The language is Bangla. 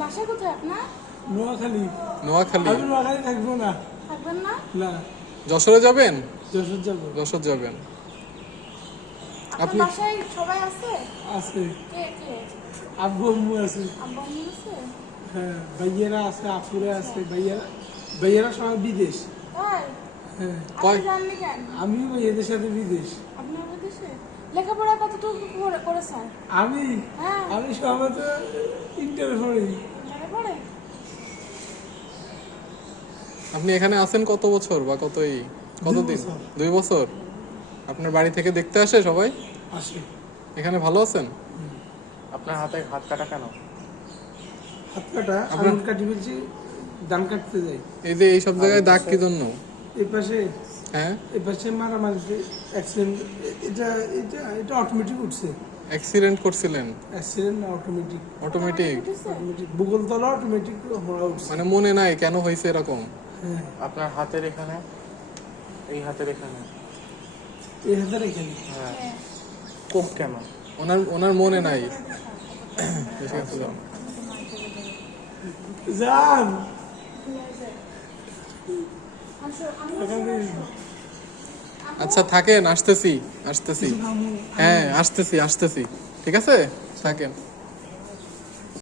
বাসা কোথায় আপনার? নোয়াখালী। নোয়াখালী? আমি নোয়াখালী থাকবো না। থাকবেন না? না। যশোরে যাবেন? যশোর যাবো। যশোর যাবেন। আপনার বাসায় সবাই আছে? আছে। কে কে? আব্বু আম্মু আছে। আব্বু আম্মু আছে? হ্যাঁ, ভাইয়েরা আছে, আপুরা আছে। ভাইয়েরা সবাই বিদেশ। তাই? হ্যাঁ। আপনি জাননি কেন? আমিও ভাইয়েদের সাথে বিদেশ। আপনি বিদেশে? লেখাপড়া কতটুকু করেছেন? আমি হ্যাঁ। আমি সবাই তো ইন্টার পড়ি। পড়ে? আপনি এখানে আছেন কত বছর বা কতদিন? 2 বছর। আপনার বাড়ি থেকে দেখতে আসে সবাই? আসে। এখানে ভালো আছেন? আপনার হাতে হাত কাটা কেন? হাত কাটা আমি কাটি বলছি, ধান কাটতে যাই। এই যে এই সব জায়গায় দাগ কি জন্য? এই পাশে, হ্যাঁ, এই পাশে মারামারিতে অ্যাক্সিডেন্ট। এটা এটা এটা অটোমেটিক উঠছে। অ্যাক্সিডেন্ট করছিলেন? অ্যাক্সিডেন্ট না, অটোমেটিক। অটোমেটিক? অটোমেটিক বুগলতলা অটোমেটিক হওয়া উঠছে। মানে মনে নাই কেন হয়েছে এরকম? হ্যাঁ। আপনার হাতের এখানে, এই হাতের এখানে, এই হাতের এখানে। হ্যাঁ, কোপ কেন? ওনার মনে নাই। যান। আচ্ছা থাকেন, আসতেছি। হ্যাঁ, আসতেছি। ঠিক আছে, থাকেন।